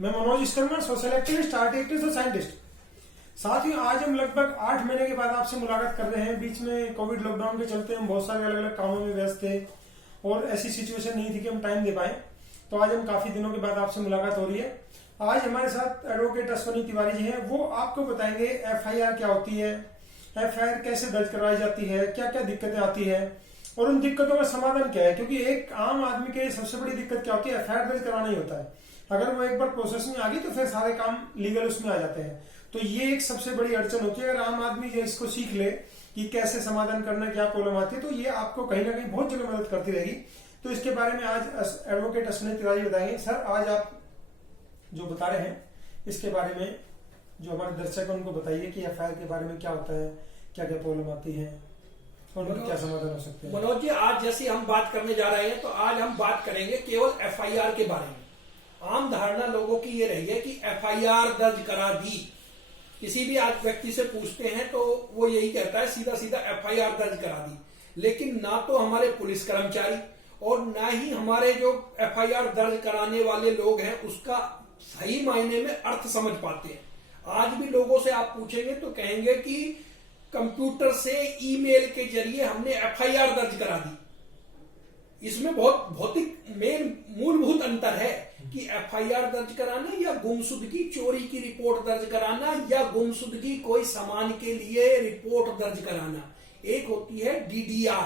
मैं Manoj Skandar, social activist, art activist और scientist. साथ ही आज हम लगभग 8 महीने के बाद आपसे मुलाकात कर रहे हैं। बीच में कोविड लॉकडाउन के चलते हम बहुत सारे अलग अलग कामों में व्यस्त थे और ऐसी सिचुएशन नहीं थी कि हम टाइम दे पाए। तो आज हम काफी दिनों के बाद आपसे मुलाकात हो रही है। आज हमारे साथ एडवोकेट अश्वनी तिवारी जी हैं। वो आपको बताएंगे FIR क्या होती है, FIR कैसे दर्ज करवाई जाती है, क्या क्या दिक्कतें आती है और उन दिक्कतों का समाधान क्या है। क्योंकि एक आम आदमी के सबसे बड़ी दिक्कत क्या होती है, FIR दर्ज करवाना ही होता है। अगर वो एक बार प्रोसेस में आ गई तो फिर सारे काम लीगल उसमें आ जाते हैं। तो ये एक सबसे बड़ी अड़चन होती है। अगर आम आदमी जो इसको सीख ले कि कैसे समाधान करना, क्या प्रॉब्लम आती है, तो ये आपको कहीं ना कहीं बहुत जगह मदद करती रहेगी। तो इसके बारे में आज एडवोकेट अश्वनी तिवारी बताएंगे। सर, आज आप जो बता रहे हैं इसके बारे में जो हमारे दर्शक हैं उनको बताइए कि FIR के बारे में क्या होता है, क्या क्या प्रॉब्लम आती है और उनके क्या समाधान हो सकते हैं। मनोज जी, आज जैसे हम बात करने जा रहे हैं तो आज हम बात करेंगे केवल FIR के बारे में। आम धारणा लोगों की ये रही है कि FIR दर्ज करा दी। किसी भी आज व्यक्ति से पूछते हैं तो वो यही कहता है सीधा सीधा FIR दर्ज करा दी। लेकिन ना तो हमारे पुलिस कर्मचारी और ना ही हमारे जो FIR दर्ज कराने वाले लोग हैं उसका सही मायने में अर्थ समझ पाते हैं। आज भी लोगों से आप पूछेंगे तो कहेंगे कि कंप्यूटर से ईमेल के जरिए हमने FIR दर्ज करा दी। इसमें बहुत भौतिक मूलभूत अंतर है कि FIR दर्ज कराना या गुमशुदगी चोरी की रिपोर्ट दर्ज कराना या गुमशुदगी कोई सामान के लिए रिपोर्ट दर्ज कराना। एक होती है DDR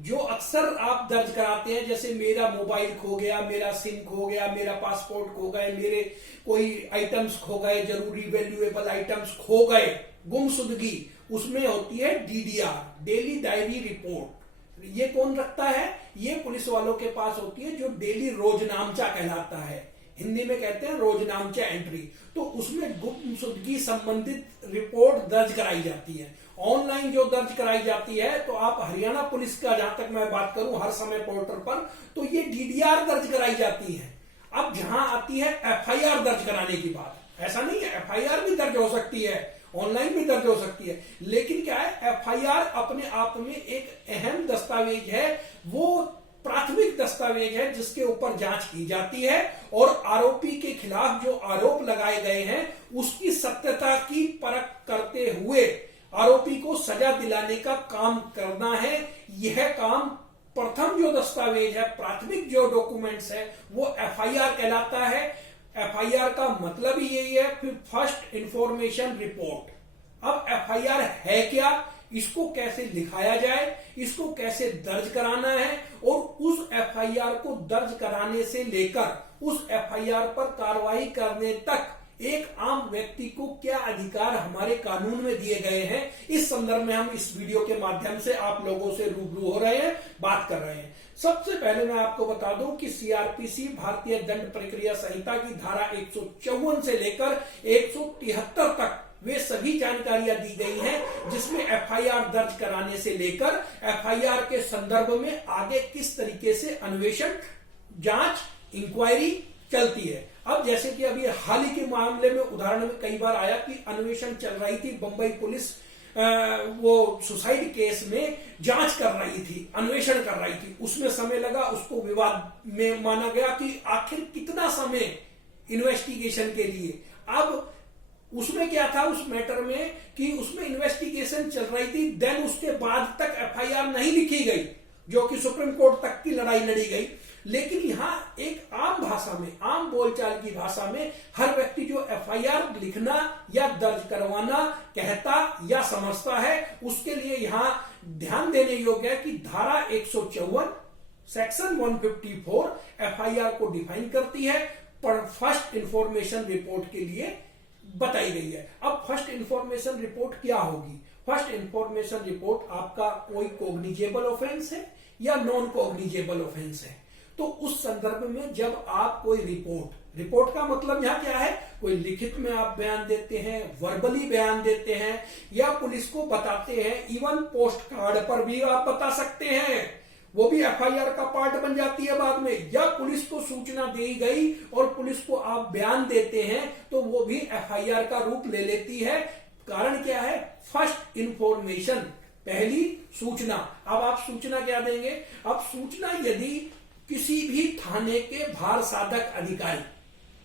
जो अक्सर आप दर्ज कराते हैं, जैसे मेरा मोबाइल खो गया, मेरा सिम खो गया, मेरा पासपोर्ट खो गए, मेरे कोई आइटम्स खो गए, जरूरी वैल्यूएबल आइटम्स खो गए, गुमशुदगी। उसमें होती है DDR, डेली डायरी रिपोर्ट। ये कौन रखता है? ये पुलिस वालों के पास होती है जो डेली रोजनामचा कहलाता है। हिंदी में कहते हैं रोजनामचा एंट्री। तो उसमें गुमशुदगी संबंधित रिपोर्ट दर्ज कराई जाती है। ऑनलाइन जो दर्ज कराई जाती है तो आप हरियाणा पुलिस का जहां तक मैं बात करूं हर समय पोर्टल पर, तो ये DDR दर्ज कराई जाती है। अब जहां आती है FIR दर्ज कराने की बात, ऐसा नहीं है, FIR भी दर्ज हो सकती है, ऑनलाइन भी दर्ज हो सकती है। लेकिन क्या है, FIR अपने आप में एक अहम दस्तावेज है। वो प्राथमिक दस्तावेज है जिसके ऊपर जांच की जाती है और आरोपी के खिलाफ जो आरोप लगाए गए हैं उसकी सत्यता की परख करते हुए आरोपी को सजा दिलाने का काम करना है। यह काम प्रथम जो दस्तावेज है, प्राथमिक जो डॉक्यूमेंट्स है, वो FIR कहलाता है। FIR का मतलब ही यही है। फिर फर्स्ट इंफॉर्मेशन रिपोर्ट। अब FIR है क्या, इसको कैसे लिखाया जाए, इसको कैसे दर्ज कराना है और उस FIR को दर्ज कराने से लेकर उस FIR पर कार्रवाई करने तक एक आम व्यक्ति को क्या अधिकार हमारे कानून में दिए गए हैं, इस संदर्भ में हम इस वीडियो के माध्यम से आप लोगों से रूबरू हो रहे हैं, बात कर रहे हैं। सबसे पहले मैं आपको बता दूं कि CRPC भारतीय दंड प्रक्रिया संहिता की धारा 154 से लेकर 173 तक वे सभी जानकारियां दी गई हैं जिसमें FIR दर्ज कराने से लेकर FIR के संदर्भ में आगे किस तरीके से अन्वेषण, जांच, इंक्वायरी चलती है। अब जैसे कि अभी हाल ही के मामले में उदाहरण में कई बार आया कि अन्वेषण चल रही थी, बंबई पुलिस वो सुसाइड केस में जांच कर रही थी, अन्वेषण कर रही थी। उसमें समय लगा, उसको विवाद में माना गया कि आखिर कितना समय इन्वेस्टिगेशन के लिए। अब उसमें क्या था उस मैटर में कि उसमें इन्वेस्टिगेशन चल रही थी, देन उसके बाद तक FIR नहीं लिखी गई, जो कि सुप्रीम कोर्ट तक की लड़ाई लड़ी गई। लेकिन यहां एक आम भाषा में, आम बोलचाल की भाषा में हर व्यक्ति जो FIR लिखना या दर्ज करवाना कहता या समझता है, उसके लिए यहां ध्यान देने योग्य है कि धारा 154 सेक्शन 154 FIR को डिफाइन करती है, पर फर्स्ट इंफॉर्मेशन रिपोर्ट के लिए बताई गई है। अब फर्स्ट इंफॉर्मेशन रिपोर्ट क्या होगी? फर्स्ट इंफॉर्मेशन रिपोर्ट आपका कोई कोग्निजेबल ऑफेंस है या नॉन कोग्निजेबल ऑफेंस है। तो उस संदर्भ में जब आप कोई रिपोर्ट का मतलब यहां क्या है, कोई लिखित में आप बयान देते हैं, वर्बली बयान देते हैं या पुलिस को बताते हैं, इवन पोस्ट कार्ड पर भी आप बता सकते हैं, वो भी FIR का पार्ट बन जाती है बाद में। या पुलिस को सूचना दी गई और पुलिस को आप बयान देते हैं तो वो भी FIR का रूप ले लेती है। कारण क्या है? फर्स्ट इंफॉर्मेशन, पहली सूचना। अब आप सूचना क्या देंगे? अब सूचना यदि किसी भी थाने के भार साधक अधिकारी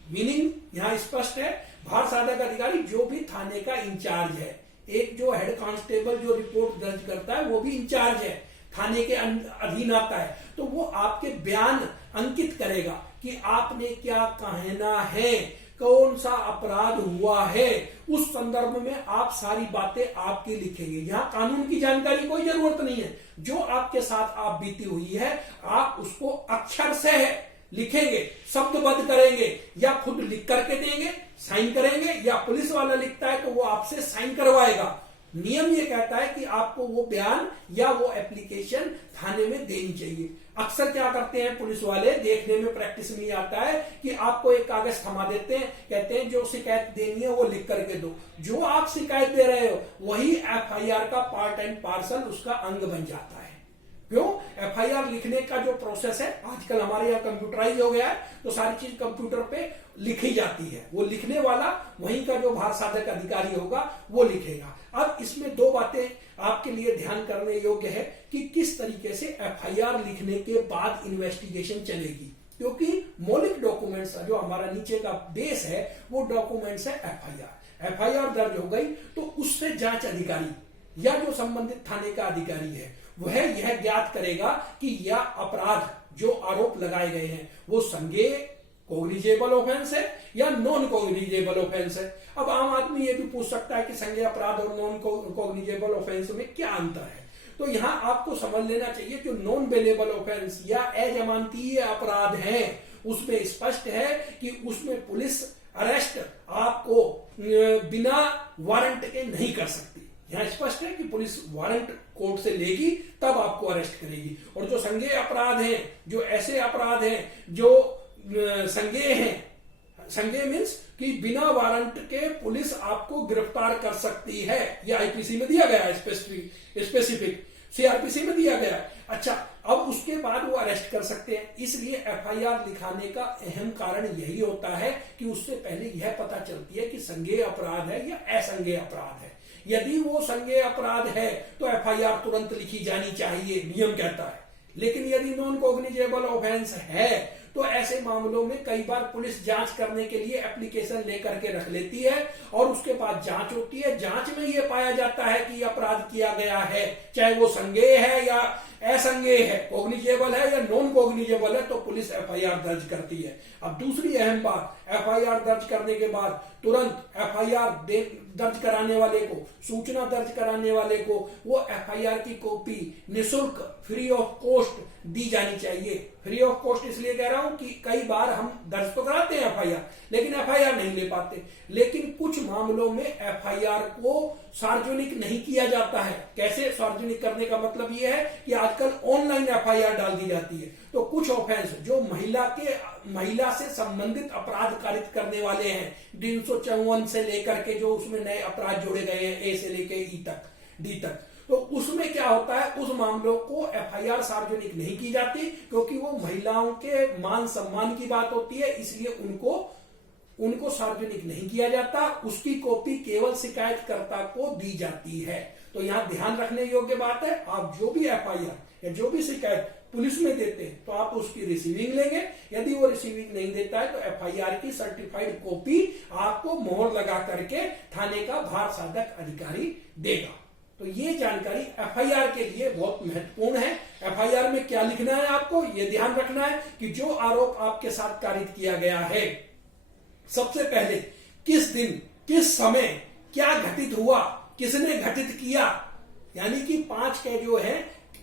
मीनिंग यहाँ स्पष्ट है, भार साधक अधिकारी जो भी थाने का इंचार्ज है, एक जो हेड कांस्टेबल जो रिपोर्ट दर्ज करता है वो भी इंचार्ज है, थाने के अधीन आता है, तो वो आपके बयान अंकित करेगा कि आपने क्या कहना है, कौन सा अपराध हुआ है, उस संदर्भ में आप सारी बातें आपकी लिखेंगे। यहाँ कानून की जानकारी कोई जरूरत नहीं है, जो आपके साथ आप बीती हुई है आप उसको अक्षर से लिखेंगे, शब्दबद्ध करेंगे, या खुद लिख करके देंगे, साइन करेंगे, या पुलिस वाला लिखता है तो वो आपसे साइन करवाएगा। नियम ये कहता है कि आपको वो बयान या वो एप्लीकेशन थाने में देनी चाहिए। अक्सर क्या करते हैं पुलिस वाले, देखने में प्रैक्टिस में आता है कि आपको एक कागज थमा देते हैं, कहते हैं जो शिकायत देनी है वो लिख करके दो। जो आप शिकायत दे रहे हो वही एफआईआर का पार्ट एंड पार्सल, उसका अंग बन जाता है। क्यों? एफआईआर लिखने का जो प्रोसेस है आजकल हमारे यहाँ कंप्यूटराइज हो गया है, तो सारी चीज कंप्यूटर पे लिखी जाती है। वो लिखने वाला वहीं का जो भार साधक अधिकारी होगा वो लिखेगा। अब इसमें दो बातें आपके लिए ध्यान करने योग्य है कि किस तरीके से एफआईआर लिखने के बाद इन्वेस्टिगेशन चलेगी, क्योंकि मौलिक डॉक्यूमेंट्स जो हमारा नीचे का बेस है वो डॉक्यूमेंट्स है एफआईआर। एफआईआर दर्ज हो गई तो उससे जांच अधिकारी या जो संबंधित थाने का अधिकारी है वह यह ज्ञात करेगा कि यह अपराध जो आरोप लगाए गए हैं वो संज्ञेय कोग्निजेबल ऑफेंस है या नॉन कोग्निजेबल ऑफेंस है। अब आम आदमी ये भी पूछ सकता है कि संज्ञेय अपराध और नॉन कोग्निजेबल ऑफेंस में क्या अंतर है। तो यहां आपको समझ लेना चाहिए कि नॉन बेलेबल ऑफेंस या अजमानतीय अपराध है, उसमें स्पष्ट है कि उसमें पुलिस अरेस्ट आपको बिना वारंट के नहीं कर सकती। यहां स्पष्ट है कि पुलिस वारंट कोर्ट से लेगी तब आपको अरेस्ट करेगी। और जो संज्ञेय अपराध हैं, जो ऐसे अपराध हैं जो संज्ञेय हैं, संज्ञेय मीन्स कि बिना वारंट के पुलिस आपको गिरफ्तार कर सकती है। ये आईपीसी में दिया गया है, स्पेसिफिक सीआरपीसी में दिया गया है। अच्छा, अब उसके बाद वो अरेस्ट कर सकते हैं। इसलिए एफआईआर लिखाने का अहम कारण यही होता है कि उससे पहले यह पता चलती है कि संज्ञेय अपराध है या असंज्ञेय अपराध है। यदि वो संज्ञेय अपराध है तो एफआईआर तुरंत लिखी जानी चाहिए, नियम कहता है। लेकिन यदि नॉन कोग्निजेबल ऑफेंस है तो ऐसे मामलों में कई बार पुलिस जांच करने के लिए एप्लीकेशन लेकर के रख लेती है और उसके बाद जांच होती है। जांच में यह पाया जाता है कि अपराध किया गया है, चाहे वो संज्ञेय है या असंज्ञेय है, कोग्निजेबल है या नॉन कोग्निजेबल है, तो पुलिस एफआईआर दर्ज करती है। अब दूसरी अहम बात, एफआईआर दर्ज करने के बाद तुरंत एफआईआर दर्ज कराने वाले को, सूचना दर्ज कराने वाले को वो एफआईआर की कॉपी निःशुल्क फ्री ऑफ कॉस्ट दी जानी चाहिए। फ्री ऑफ कॉस्ट इसलिए कह रहा हूं कि कई बार हम दर्ज तो कराते हैं एफआईआर, लेकिन एफआईआर नहीं ले पाते। लेकिन कुछ मामलों में एफआईआर को सार्वजनिक नहीं किया जाता है। कैसे सार्वजनिक करने का मतलब यह है कि आजकल ऑनलाइन एफआईआर डाल दी जाती है। तो कुछ ऑफेंस जो महिला से संबंधित अपराध कारित करने वाले हैं, 354 से लेकर के जो उसमें नए अपराध जोड़े गए हैं, ए से लेकर ई तक, डी तक, तो उसमें क्या होता है, उस मामलों को एफआईआर सार्वजनिक नहीं की जाती क्योंकि वो महिलाओं के मान सम्मान की बात होती है, इसलिए उनको सार्वजनिक नहीं किया जाता। उसकी कॉपी केवल शिकायतकर्ता को दी जाती है। तो यहां ध्यान रखने योग्य बात है, आप जो भी एफआईआर या जो भी शिकायत पुलिस में देते हैं तो आप उसकी रिसीविंग लेंगे। यदि वो रिसीविंग नहीं देता है तो एफआईआर की सर्टिफाइड कॉपी आपको मोहर लगा करके थाने का भार साधक अधिकारी देगा। तो ये जानकारी एफआईआर के लिए बहुत महत्वपूर्ण है। एफआईआर में क्या लिखना है, आपको ये ध्यान रखना है कि जो आरोप आपके साथ कारित किया गया है, सबसे पहले किस दिन किस समय क्या घटित हुआ, किसने घटित किया, यानी कि 5 के जो है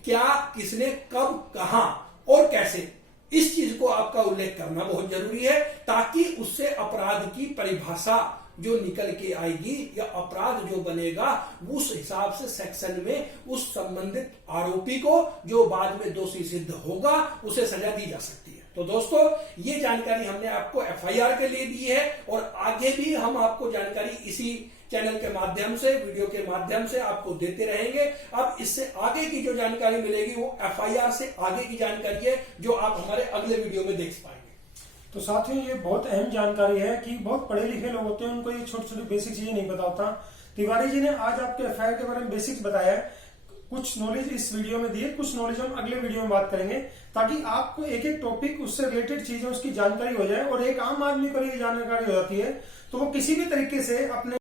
क्या, किसने, कब, कहां और कैसे, इस चीज को आपका उल्लेख करना बहुत जरूरी है, ताकि उससे अपराध की परिभाषा जो निकल के आएगी या अपराध जो बनेगा उस हिसाब से सेक्शन में उस संबंधित आरोपी को जो बाद में दोषी सिद्ध होगा उसे सजा दी जा सकती है। तो दोस्तों, ये जानकारी हमने आपको एफआईआर के लिए दी है और आगे भी हम आपको जानकारी इसी चैनल के माध्यम से, वीडियो के माध्यम से आपको देते रहेंगे। अब इससे आगे की जो जानकारी मिलेगी वो एफआईआर से आगे की जानकारी है जो आप हमारे अगले वीडियो में देख पाएंगे। तो साथियों, ये बहुत अहम जानकारी है कि बहुत पढ़े लिखे लोग होते हैं, उनको ये छोटी छोटी बेसिक चीजें नहीं पता होता। तिवारी जी ने आज आपके एफआईआर के बारे में बेसिक्स बताया है। कुछ नॉलेज इस वीडियो में दी है, कुछ नॉलेज हम अगले वीडियो में बात करेंगे, ताकि आपको एक एक टॉपिक उससे रिलेटेड चीजें उसकी जानकारी हो जाए। और एक आम आदमी को ये जानकारी हो जाती है तो वो किसी भी तरीके से अपने